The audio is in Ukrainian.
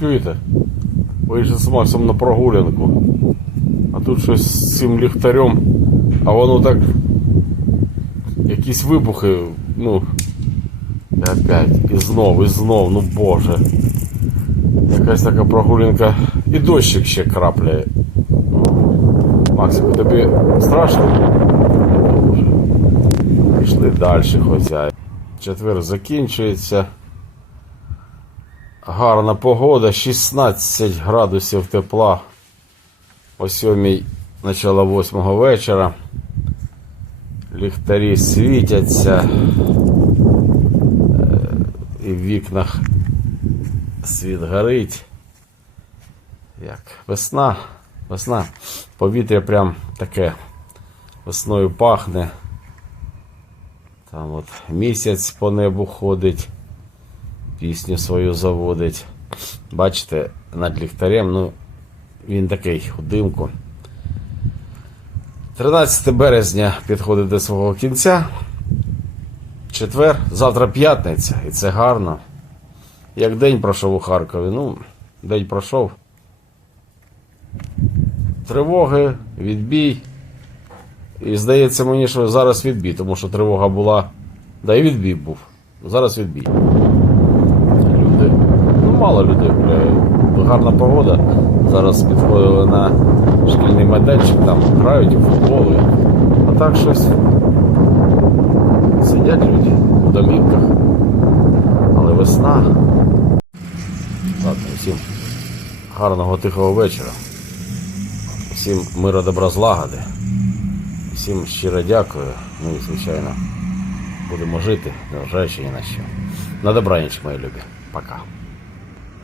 Чуєте? Вийшли з Максом на прогулянку. А тут щось з цим ліхтарем, а воно так. Якісь вибухи, ну. І опять, і знов, і знов, ну боже. Якась така прогулянка. І дощик ще крапляє. Максику, тобі страшно? Пішли далі, хозяй. Четвер закінчується. Гарна погода, 16 градусів тепла о 7 начало 8 вечора. Ліхтарі світяться. Е, І в вікнах світ горить. Як весна, весна. Повітря прям таке весною пахне. Там от місяць по небу ходить, пісню свою заводить. Бачите, над ліхтарем, ну, він такий у димку. 13 березня підходить до свого кінця. Четвер, завтра п'ятниця, і це гарно. Як день пройшов у Харкові, ну, день пройшов. Тривоги, відбій. І здається мені, що зараз відбій, тому що тривога була. Да і відбій був. Зараз відбій. Мало людей. Гарна погода. Зараз підходили на шкільний майданчик, там грають у футбол. А так щось. Сидять люди у домівках. Але весна. Ладно, всім гарного тихого вечора. Всім мира добра злагоди. Всім щиро дякую. Ну і звичайно, будемо жити, незважаючи ні на що. На добраніч, мої любі. Пока.